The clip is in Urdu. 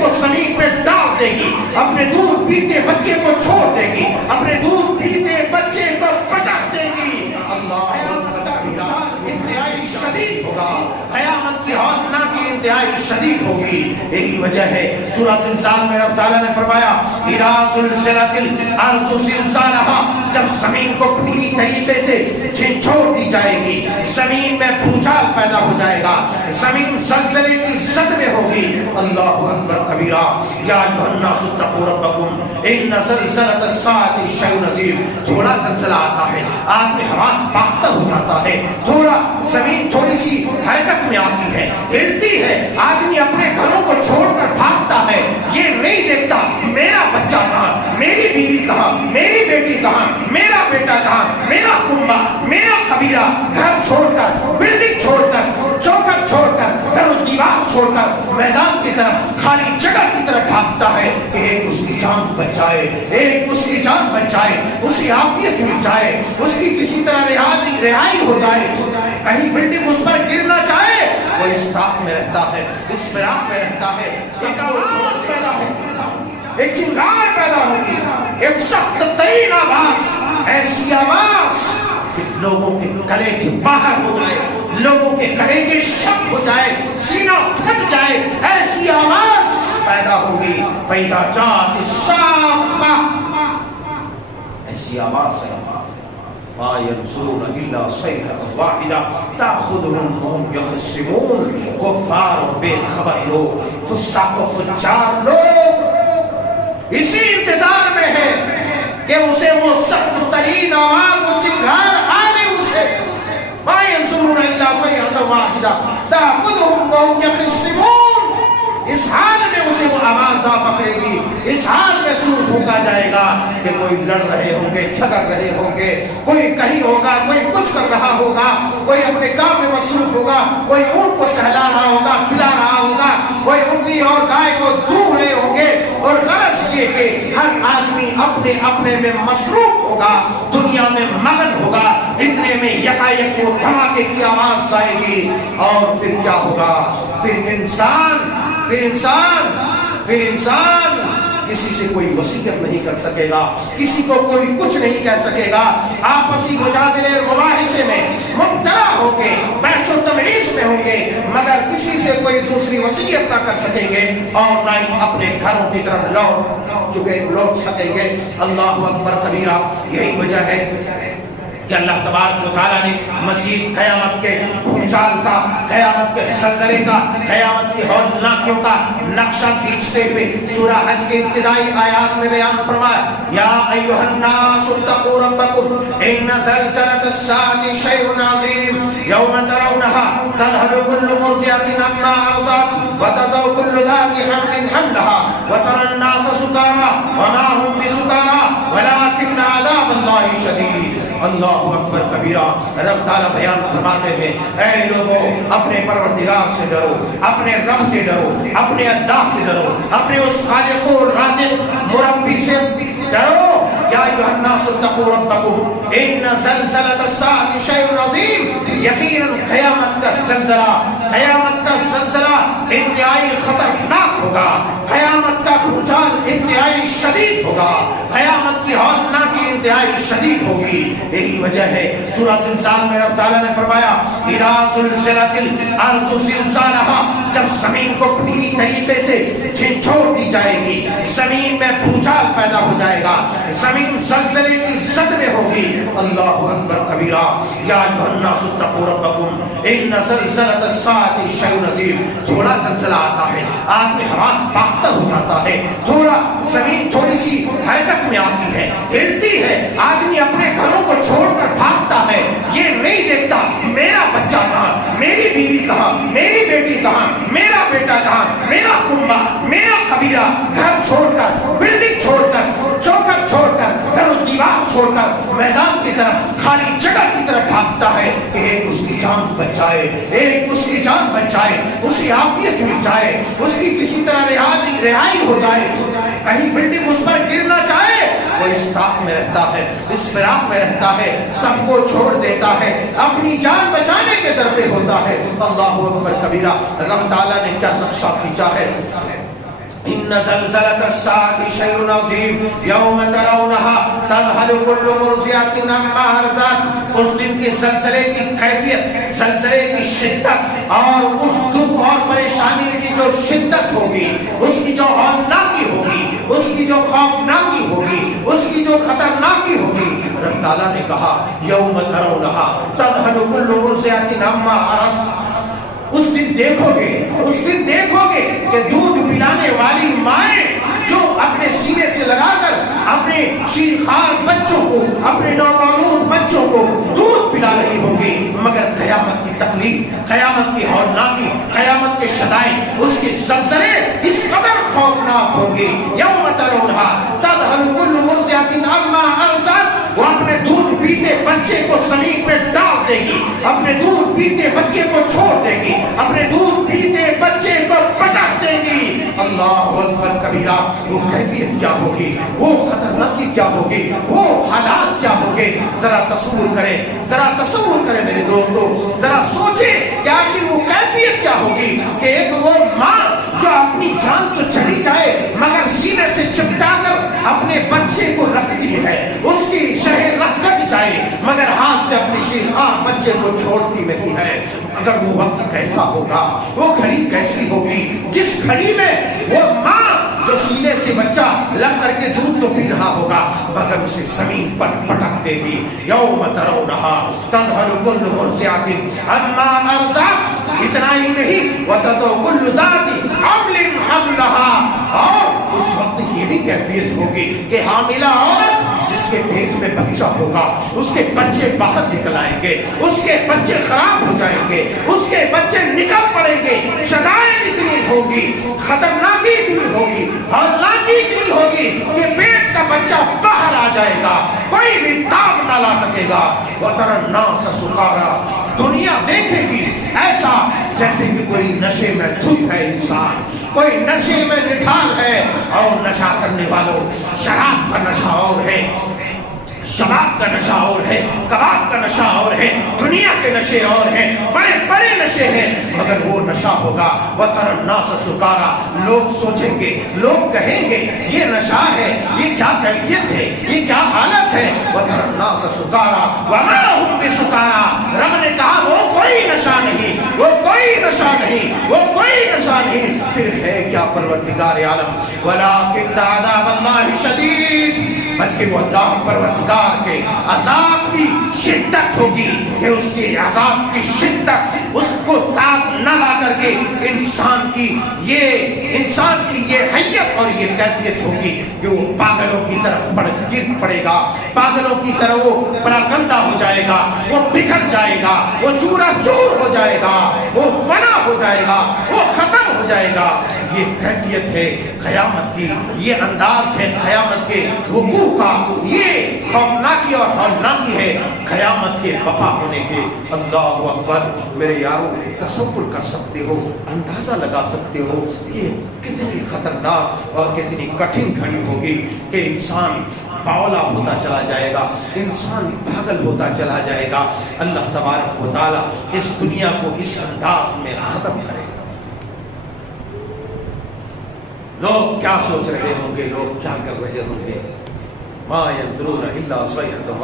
کو زمین پہ ڈال دے گی، اپنے دودھ پیتے بچے کو چھوڑ دے گی، اپنے دودھ پیتے بچے کو پٹک دے گی۔ اللہ انتہائی شدید ہوگا، قیامت کی ہولناکی انتہائی شدید ہوگی۔ یہی وجہ ہے سورہ زلزال میں رب تعالیٰ نے فرمایا اذا زلزلت الارض زلزالہا، جب زمین کو پوری طریقے سے جھنجھوڑ دی جائے گی، زمین میں بھوچال پیدا ہو جائے گا، زمین زلزلے کی زد میں ہوگی۔ اللہ اکبر کبیرہ۔ یا ایھا الناس اتقوا ربکم ان زلزلۃ الساعۃ شیء عظیم۔ تھوڑا زلزلہ آتا ہے آدمی حواس باختہ ہو جاتا ہے، تھوڑا زمین تھوڑی سی حرکت میں آتی ہے، ہلتی ہے، آدمی اپنے گھروں کو چھوڑ کر بھاگتا ہے، یہ نہیں دیکھتا میرا بچہ کہاں، میری بیوی کہاں، میری بیٹی کہاں، میرا بیٹا کہاں، میرا کنبہ، میرا قبیلہ، گھر چھوڑ کر، بلڈنگ چھوڑ کر، چوکٹ چھوڑ کر، در و دیوار چھوڑ کر میدان کی طرف، خالی جگہ کی طرف بھاگتا ہے کہ ایک اس کی جان بچ جائے، ایک اس کی جان بچ جائے، اسی عافیت مل جائے، اس کی کسی طرح رہائی ہو جائے، کہیں بلڈنگ اس پر گر نہ جائے۔ وہ اس طاق میں رہتا ہے، اس فراق میں رہتا ہے، ایک چنگار پیدا ہوگی، ایک سخت ترین آواز، ایسی آواز کہ لوگوں کے کلیجے باہر ہو جائے، لوگوں کے کلیجے شک ہو جائے، سینہ پھٹ جائے، ایسی آواز پیدا ہوگی۔ فَإِذَا جَاءَتِ الصَّاخَّةُ، ایسی آواز ہے مَا يَنظُرُونَ إِلَّا صَيْحَةً وَاحِدَةً تَأْخُذُهُمْ وَهُمْ يَخِصِّمُونَ۔ کفار و بے خبر لوگ، فساق و فجار لوگ اسی انتظار میں ہے کہ اسے وہ سخت ترین آواز، وہ چنگار آنے اسے۔ مَا يَنظُرُونَ إِلَّا صَيْحَةً وَاحِدَةً تَأْخُذُهُمْ وَهُمْ يَخِصِّمُونَ۔ اس حال میں اسے وہ آواز آ پکڑے گی، اس حال میں سور پھونکا جائے گا کہ کوئی لڑ رہے ہوں گے، جھگڑ رہے ہوں گے، کوئی کہیں ہوگا، کوئی کچھ کر رہا ہوگا، کوئی اپنے کام میں مصروف ہوگا، کوئی اونٹ کو سہلا رہا ہوگا، پلا رہا ہوگا، کوئی اونٹنی اور گائے کو دو رہے ہوں گے، اور غرض یہ کہ ہر آدمی اپنے اپنے میں مصروف ہوگا، دنیا میں مگن ہوگا۔ اتنے میں یکایک وہ دھماکے کی آواز آئے گی، اور پھر کیا ہوگا؟ پھر انسان کسی سے کوئی وصیت نہیں کر سکے گا، کسی کو کوئی کچھ نہیں کہہ سکے گا، آپسی مجادلے اور مباحثے میں مبتلا ہوں گے، بحث و تبحیث میں ہوں گے، مگر کسی سے کوئی دوسری وصیت نہ کر سکیں گے، اور نہ ہی اپنے گھروں کی طرف لوٹ سکیں گے۔ اللہ اکبر کبیرہ۔ یہی وجہ ہے کہ اللہ تبارک و تعالیٰ نے مزید قیامت کے بھونچال کا، قیامت کے زلزلے کا، قیامت کی ہولناکیوں کا نقشہ کھینچتے ہوئے سورہ حج کے ابتدائی آیات میں بیان فرمایا یا ایھا الناس اتقوا ربکم ان زلزلۃ الساعۃ شیء عظیم یوم ترونها تذهل كل مرضعۃ عما ارضعت وتضع كل ذات حمل حملها وترى الناس سکارى وما هم بسکارى ولكن عذاب اللہ شدید۔ اللہ اکبر کبیرہ۔ رب تعالیٰ بیان فرماتے ہیں اے لوگو اپنے پروردگار سے ڈرو، اپنے رب سے ڈرو، اپنے اللہ سے ڈرو، اپنے اس خالق و رازق مربی سے ڈرو۔ یا ایھا الناس اتقوا ربکم ان زلزلۃ الساعۃ شیء عظیم، یقیناً قیامت کا زلزلہ انتہائی خطرناک ہوگا، قیامت کا بھونچال انتہائی شدید ہوگا، قیامت کی ہولناکی انتہائی شدید ہوگی۔ یہی وجہ ہے سورہ زلزال میں رب تعالیٰ نے فرمایا اذا زلزلت الارض زلزالہا، جب زمین کو پوری طریقے سے جھنجھوڑ دی جائے گی، زمین میں بھونچال پیدا ہو جائے گا، زمین زلزلے کی زد میں ہوگی۔ اللہ اکبر کبیرہ۔ یا ایھا الناس اتقوا ربکم ان زلزلۃ الساعۃ شیء عظیم۔ تھوڑا زلزلہ آتا ہے آدمی حواس باختہ ہو جاتا ہے، تھوڑا زمین تھوڑی سی حرکت میں آتی ہے، ہلتی ہے، آدمی اپنے گھروں کو چھوڑ کر بھاگتا ہے، یہ نہیں دیکھتا میرا بچہ کہاں، میری بیوی کہاں، میری بیٹی کہاں، میرا بیٹا کہاں، میرا کنبہ، میرا قبیلہ، گھر چھوڑ کر، بلڈنگ چھوڑ کر، چوکٹ چھوڑ کر، در و دیوار چھوڑ کر میدان کی طرف، خالی جگہ کی طرف بھاگتا ہے کہ ایک اس کی جان بچ جائے، ایک اس کی جان بچ جائے، اسی عافیت مل جائے، اس کی کسی طرح رہائی ہو جائے، کہیں بلڈنگ اس پر گر نہ جائے۔ وہ اس طاق میں رہتا ہے، اس فراق میں رہتا ہے، سب کو چھوڑ دیتا ہے، اپنی جان بچانے کے در پہ ہوتا ہے۔ اللہ اکبر کبیرہ۔ رب تعالیٰ نے کیا نقشہ کھینچا ہے إن زلزلة الساعة شيء عظيم يوم ترونها تذهل كل مرضعة عما أرضعت. اس دن کے زلزلے کی کیفیت، زلزلے کی شدت اور اس دکھ اور پریشانی کی جو شدت ہوگی، اس کی جو ہولناکی ہوگی، اس کی جو خوفناکی ہوگی، اس کی جو خطرناکی ہوگی. رب تعالیٰ نے کہا یوم ترونہا تذہل کل مرضعۃ عما ارضعت. اس دن دیکھو گے کہ دودھ پلانے والی مائیں جو اپنے سینے سے لگا کر اپنے شیرخوار بچوں کو، اپنے نومولود بچوں کو دودھ پلا رہی ہوں گی، مگر قیامت کی تکلیف، قیامت کی ہولناکی، قیامت کے شدائد، اس کے زلزلے اس قدر خوفناک ہوں گے. یوم ترونہا تذہل کل مرضعۃ عما ارضعت. وہ اپنے دودھ پیتے بچے کو زمین پہ ڈال دے گی، اپنے دودھ پیتے بچے کو چھوڑ دے گی، اپنے دودھ پیتے بچے کو پٹک دے گی. اللہ اکبر کبیرہ. وہ کیفیت کیا ہوگی، وہ خطرناکی کیا ہوگی، وہ حالات کیا ہوگے. ذرا تصور کریں میرے دوستو، ذرا سوچیں کہ آخر وہ کیفیت کیا ہوگی کہ ایک وہ ماں جو اپنی جان تو چلی جائے مگر سینے سے چپٹا کر اپنے بچے کو رکھتی ہے، اس کی شہر رکھ جائے مگر ہاتھ سے اپنی شیرخوار بچے کو چھوڑتی نہیں ہے. اگر وہ وقت کیسا ہوگا، وہ گھڑی کیسی ہوگی جس گھڑی میں وہ ماں جو سینے سے بچہ لگ کر کے دودھ تو پی رہا ہوگا مگر اسے زمین پر پٹک دے گی. یوم ترونہا تذہل کل مرضعۃ عما ارضعت. اتنا ہی نہیں وتضع کل ذات حمل حملہا. اور اس وقت یہ بھی کیفیت ہوگی کہ حاملہ عورت جس کے پیٹ میں بچہ ہوگا، اس کے بچے باہر نکل آئیں گے، اس کے بچے خراب ہو جائیں گے، اس کے بچے نکل پڑیں گے. شدائد اتنی ہوگی، خطرناکی اتنی ہوگی، ہولناکی اتنی ہوگی کہ پیٹ کا بچہ باہر آ جائے گا، کوئی بھی تاب نہ لا سکے گا. وَتَرَى النَّاسَ سُكَارَىٰ. دنیا دیکھے گی ایسا جیسے کہ کوئی نشے میں دھت ہے انسان، کوئی نشے میں نڈھال ہے. اور نشہ کرنے والوں، شراب کا نشہ اور ہے، شباب کا نشہ اور ہے، کباب کا نشہ اور ہے، دنیا کے نشے اور ہیں، بڑے بڑے نشے ہیں. مگر وہ نشہ ہوگا وَتَرَى النَّاسَ سُكَارَىٰ. لوگ سوچیں گے، لوگ کہیں گے یہ نشہ ہے، یہ کیا کیفیت ہے، یہ کیا حالت ہے. وَتَرَى النَّاسَ سُكَارَىٰ وَمَا هُمْ بِسُكَارَىٰ. رب نے کہا وہ کوئی نشہ نہیں، وہ کوئی نشہ نہیں، وہ کوئی نشہ نہیں. پھر ہے کیا پروردگار عالم؟ وَلَٰكِنَّ عَذَابَ اللَّهِ شَدِيدٌ. بلکہ وہ اللہ پروردگار کے عذاب کی شدت ہوگی کہ اس کے عذاب کی شدت اس کو تاب نہ لا کر کے انسان کی یہ حیت اور یہ کیفیت ہوگی کہ وہ پاگلوں کی طرف گر پڑے گا، پاگلوں کی طرح وہ پراگندہ ہو جائے گا، وہ بکھر جائے گا، وہ چورا چور ہو جائے گا، وہ فنا ہو جائے گا، وہ ختم ہو جائے گا. یہ کیفیت ہے قیامت کی، یہ انداز ہے قیامت کے وقوع کا، یہ خوفناکی اور ہولناکی ہے قیامت کے بپا ہونے کے. اللہ اکبر. میرے یارو تصور کر سکتے ہو، اندازہ لگا سکتے ہو کہ کتنی خطرناک اور کتنی کٹھن گھڑی ہوگی کہ انسان باولا ہوتا چلا جائے گا، انسان پاگل ہوتا چلا جائے گا. اللہ تبارک و تعالی اس دنیا کو اس انداز میں ختم کرے گا. لوگ کیا سوچ رہے ہوں گے، لوگ کیا کر رہے ہوں گے. ما ينظرون الا صيحة